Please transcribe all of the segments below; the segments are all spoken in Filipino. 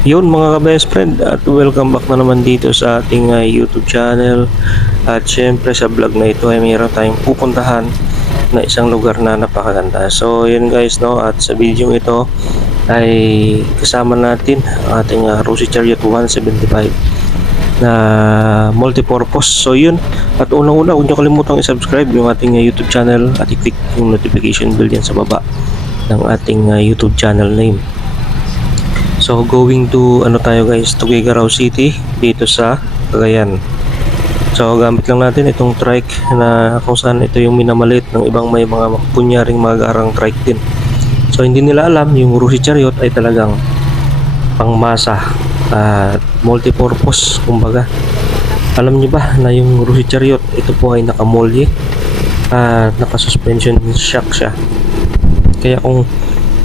Yun mga ka-best friend, at welcome back na naman dito sa ating YouTube channel. At syempre sa vlog na ito ay mayroon tayong pupuntahan na isang lugar na napakaganda. So yun guys, no, at sa video ito ay kasama natin ang ating Rosy Chariot 175 na multipurpose. So yun, at unang-una huwag nyo kalimutang i-subscribe yung ating YouTube channel at i-click yung notification bell yan sa baba ng ating YouTube channel name. So going to tayo guys, Tuguegarao City dito sa Cagayan. So gamit lang natin itong trike na kung saan ito yung minamalit ng ibang may mga punyaring magarang trike din. So hindi nila alam yung Rosy Chariot ay talagang pangmasa at multipurpose kumbaga. Alam niyo ba na yung Rosy Chariot ito po ay nakamolye at naka-suspension shock siya. Kaya kung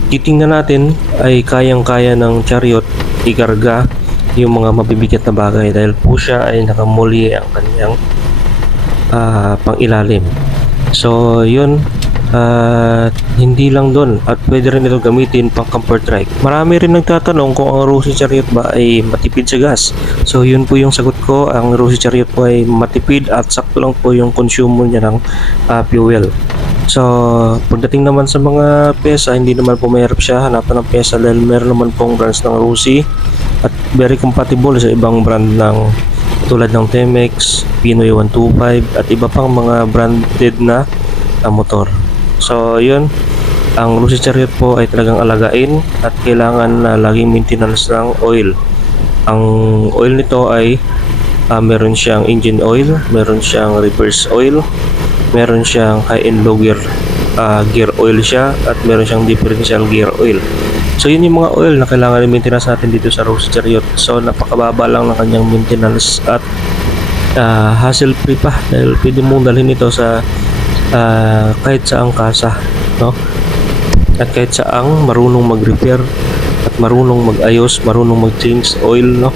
titingnan natin ay kayang-kaya ng chariot ikarga yung mga mabibigat na bagay dahil po siya ay nakamulye ang kanyang pangilalim. So yun, hindi lang doon at pwede rin ito gamitin pang camper trike. Marami rin nagtatanong kung ang Rosy Chariot ba ay matipid sa gas. So yun po yung sagot ko, ang Rosy Chariot po ay matipid at sakto lang po yung consumo niya ng fuel. So pagdating naman sa mga pyesa, hindi naman po mahirap siya hanapan ng pyesa dahil meron naman pong brands ng Rosy at very compatible sa ibang brand ng tulad ng Temex, Pinoy 125 at iba pang mga branded na motor. So yun, ang Rosy Chariot po ay talagang alagain at kailangan na laging maintenance ng oil. Ang oil nito ay meron siyang engine oil, meron siyang reverse oil, meron siyang high-end low gear gear oil siya at meron siyang differential gear oil. So yun yung mga oil na kailangan i-maintenance natin dito sa Rosy Chariot. So napakababa lang ng kanyang maintenance at hassle free pa dahil pwede mong dalhin ito sa kahit saang kasa, no? At kahit saang marunong mag-repair at marunong mag-ayos, marunong mag-change oil, no?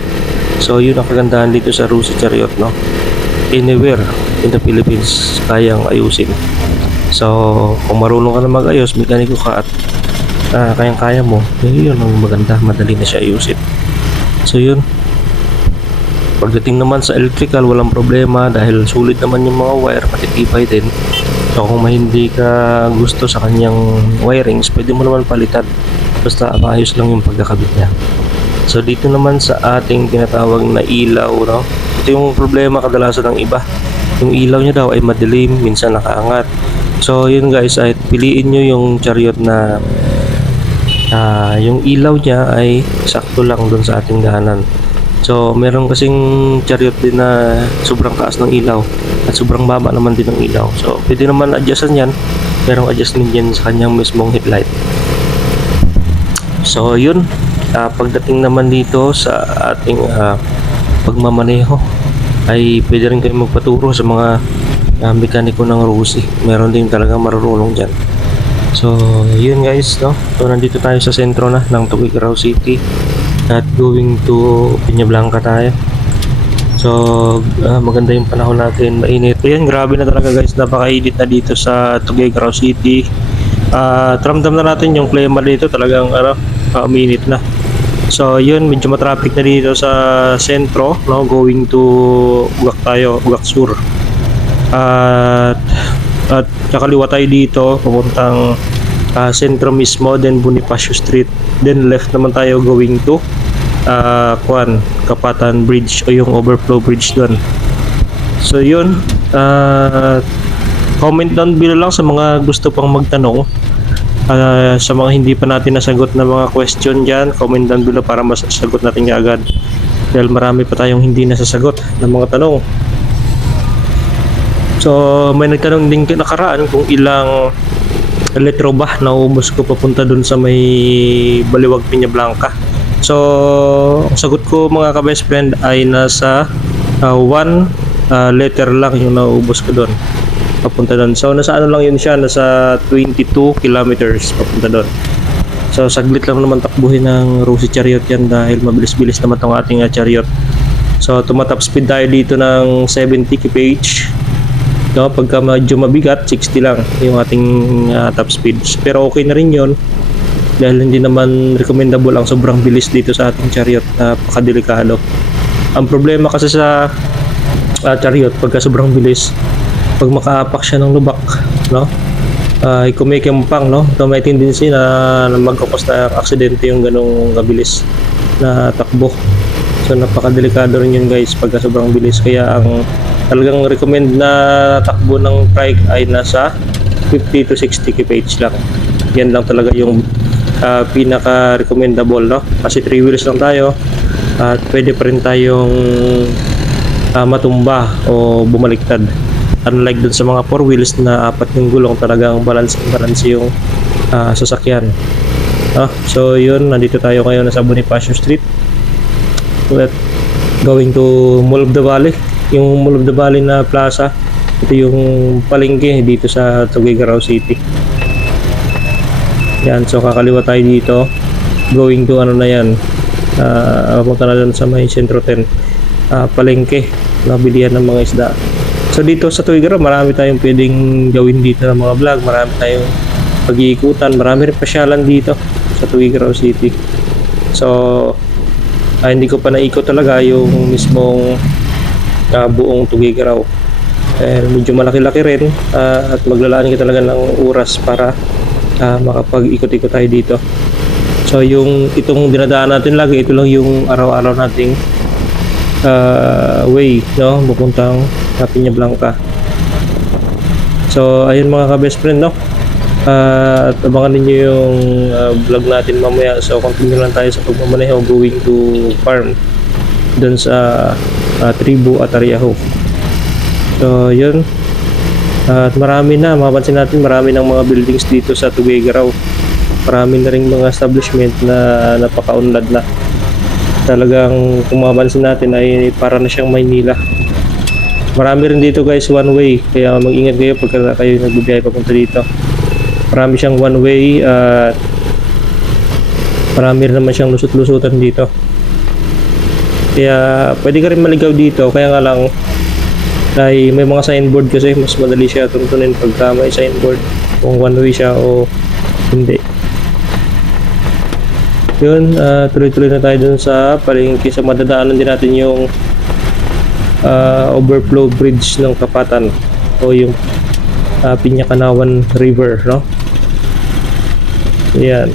So yun ang kagandahan dito sa Rosy Chariot, no? Anywhere in the Philippines kayang ayusin. So kung marunong ka na mag-ayos, mekaniko ka at kayang-kaya mo, yun ang maganda, madali na siya ayusin. So yun, pagdating naman sa electrical, walang problema dahil sulit naman yung mga wire, matitibay din. So kung hindi ka gusto sa kanyang wirings, pwede mo naman palitan, basta maayos lang yung pagkakabit niya. So dito naman sa ating tinatawag na ilaw, no? Ito yung problema kadalasan ng iba, yung ilaw niya daw ay madilim, minsan nakaangat. So yun guys, ay piliin nyo yung chariot na yung ilaw niya ay sakto lang dun sa ating daanan. So meron kasing chariot din na sobrang taas ng ilaw at sobrang baba naman din ng ilaw. So pwede naman adjustan yan, merong adjustment yan sa kanyang mismong headlight. So yun, pagdating naman dito sa ating pagmamaneho ay pwede rin kayo magpaturo sa mga mekaniko ng Rosy. Meron din talaga marunong dyan. So yun guys, no? So nandito tayo sa sentro na ng Tuguegarao City at going to Peñablanca tayo. So maganda yung panahon natin, mainit. Ayan, grabe na talaga guys, napakainit na dito sa Tuguegarao City. Ramdam na natin yung klima dito, talagang uminit na. So yun, medyo matraffic na dito sa sentro, no? Going to Ugak tayo, Ugak Sur. At kakaliwa tayo dito papuntang sentro mismo, then Bonifacio Street, then left naman tayo going to Kapatan Bridge o yung overflow bridge doon. So yun, comment down below lang sa mga gusto pang magtanong. Sa mga hindi pa natin nasagot na mga question dyan, comment down below para masasagot natin agad dahil marami pa tayong hindi nasasagot ng mga tanong. So may nagtanong din nakaraan kung ilang litro ba naubos ko papunta dun sa may Baliwag Peñablanca. So ang sagot ko mga ka-best friend ay nasa 1 liter lang yung naubos ko dun papunta dun. So nasa ano lang yun siya, nasa 22 kilometers papunta dun. So saglit lang naman takbuhin ng Rosy Chariot yan dahil mabilis-bilis naman tong ating chariot. So tumatap speed tayo dito ng 70 kph. No, pagka medyo mabigat 60 lang yung ating top speed, pero okay na rin yon dahil hindi naman recommendable ang sobrang bilis dito sa ating chariot, napakadelikado. Ang problema kasi sa chariot pagka sobrang bilis, pag makaapak siya ng lubak, no, kumikimpang, no, ito may tendency na magkakos na aksidente yung ganong kabilis na takbo. So napakadelikado rin yun guys pagka sobrang bilis, kaya ang talagang recommend na takbo ng trike ay nasa 50 to 60 kph lang. Yan lang talaga yung pinaka recommendable, no, kasi 3 wheels lang tayo at pwede pa rin tayong matumba o bumaliktad, unlike dun sa mga 4 wheels na 4 yung gulong, talagang balance yung sasakyan. So yun, nandito tayo ngayon sa Bonifacio Street, going to Mall of the Valley. Yung Mall of the Valley na plaza, ito yung palengke dito sa Tuguegarao City. Yan, so kakaliwa tayo dito, going to ano na yan, punta na dun sa may Sentro 10, palengke, nabilihan ng mga isda. So dito sa Tuguegarao, marami tayong pwedeng gawin dito ng mga vlog, marami tayong pag-iikutan, marami rin pasyalan dito sa Tuguegarao City. So hindi ko pa naikot talaga yung mismong buong Tuguegarao, medyo malaki-laki rin, at maglalaan ka talaga ng oras para makapag-ikot-ikot tayo dito. So yung itong dinadaan natin lagi, ito lang yung araw-araw nating way, no, papuntang Piña Blanca. So ayun mga ka-best friend, no, at abangan ninyo yung vlog natin mamaya. So continue lang tayo sa pagmamaneho going to farm dun sa Tribu at Ariaho. So yun, at marami na, mapapansin natin marami ng mga buildings dito sa Tuguegarao, marami na rin mga establishment na napakaunlad na. Talagang kung mapapansin natin ay para na siyang Maynila. Marami rin dito guys one way, kaya mag-ingat kayo pagka kayo nagbibiyahe papunta dito. Marami siyang one way at marami rin naman siyang lusot-lusutan dito, kaya pwede ka rin maligaw dito. Kaya nga lang ay may mga signboard kasi mas madali siya tuntunin pagka may signboard kung one way siya o hindi. Yun, tuloy-tuloy na tayo dun sa palengke. Sa madadaanan din natin yung overflow bridge ng Kapatan o yung Piñacanawan River, no? Yan.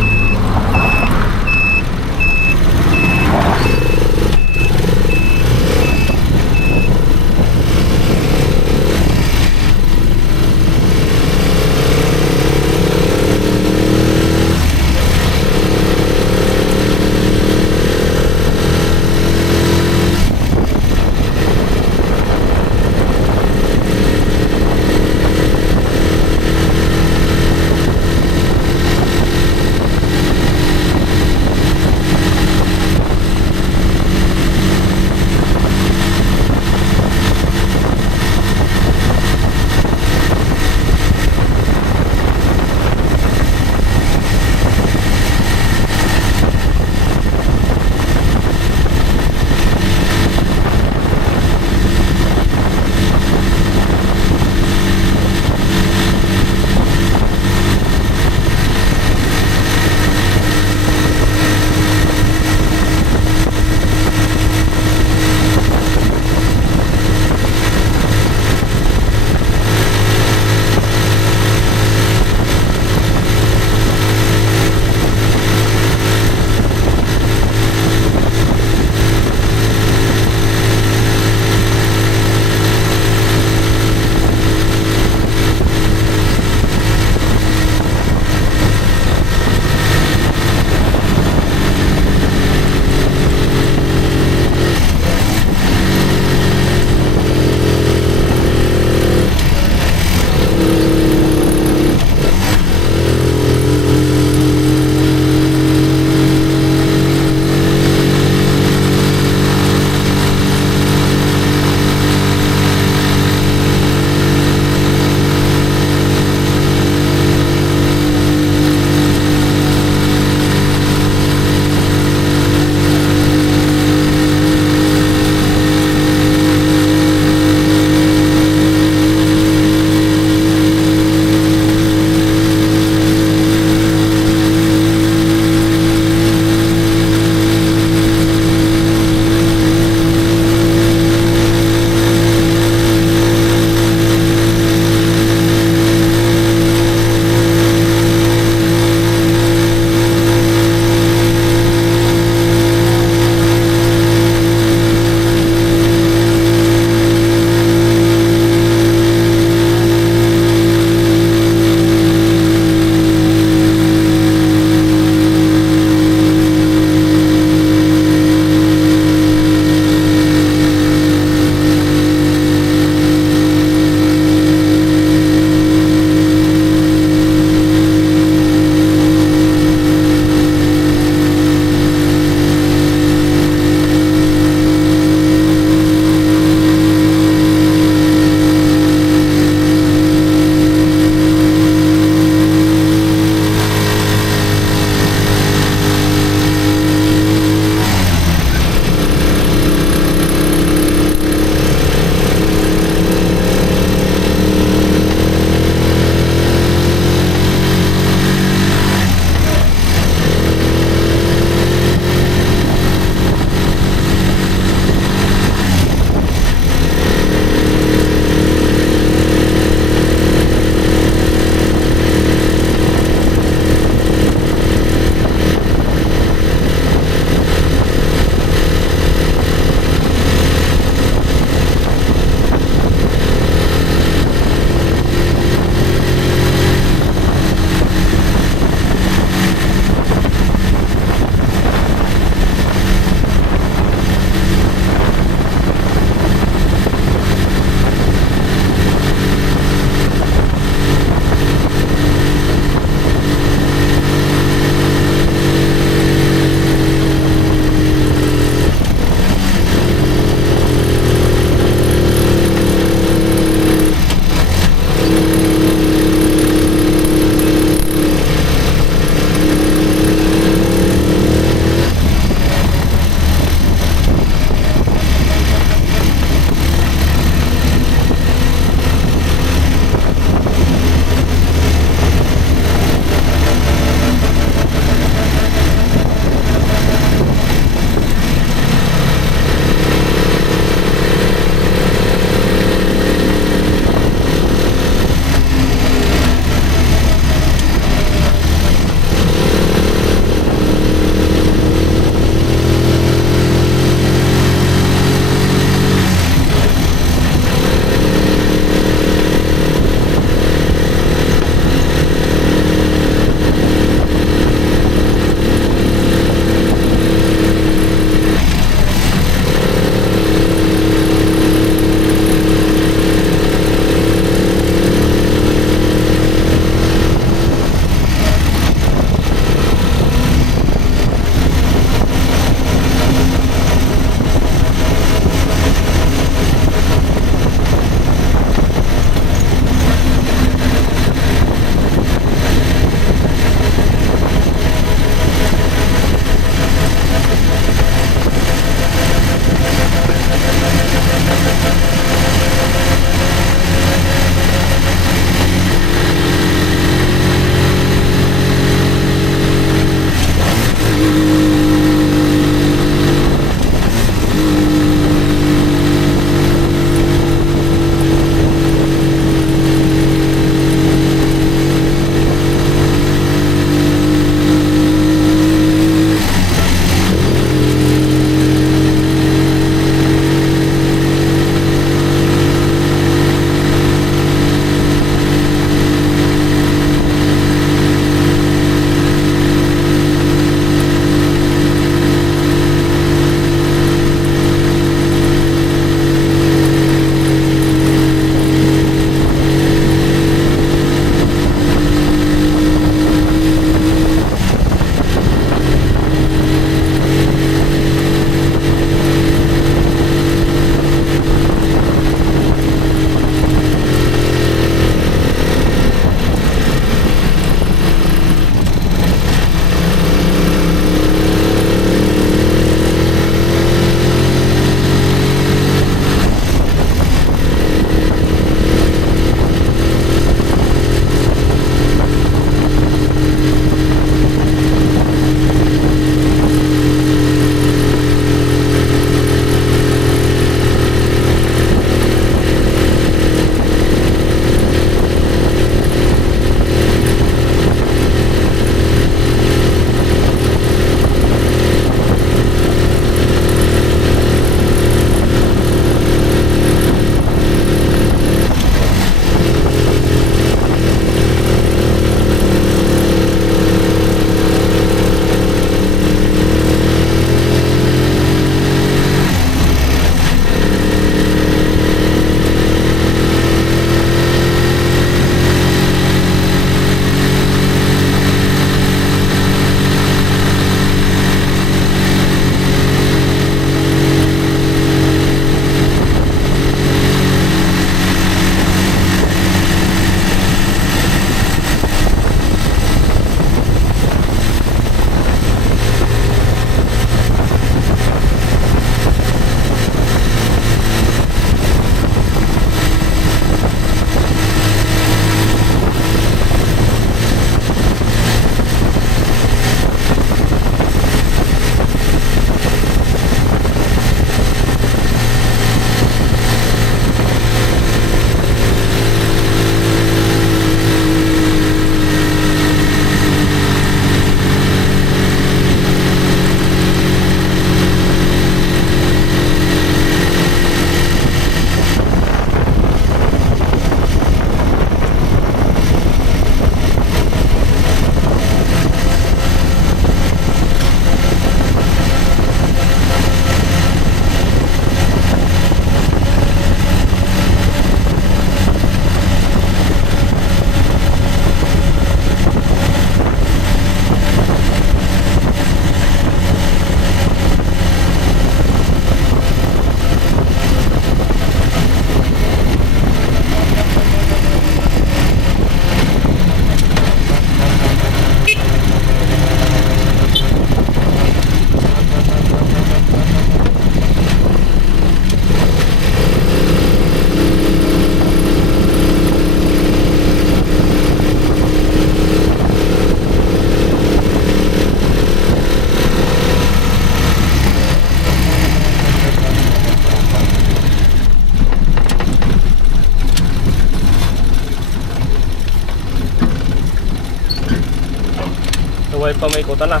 buhay pa may ikutan na.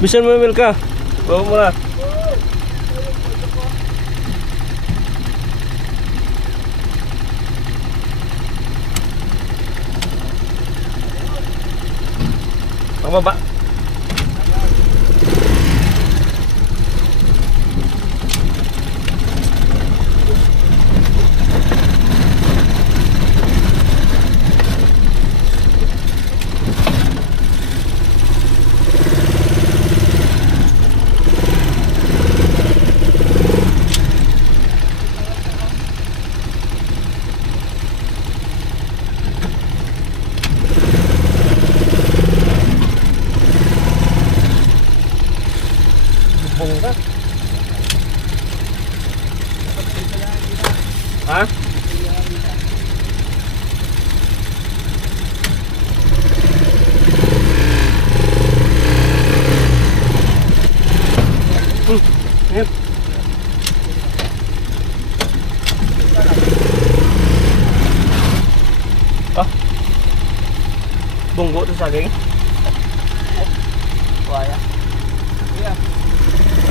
Bisan mo Mil ka. Bawa mo na. Ang baba. Bongga. Ha? Ingat. Ah. Bunggo itu saging. Wah ya. Iya.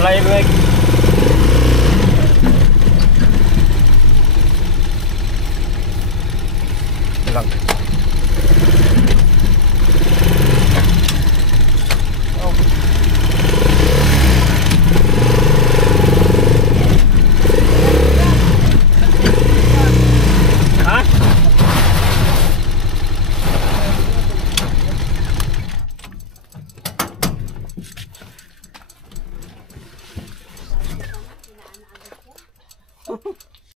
Lain lagi.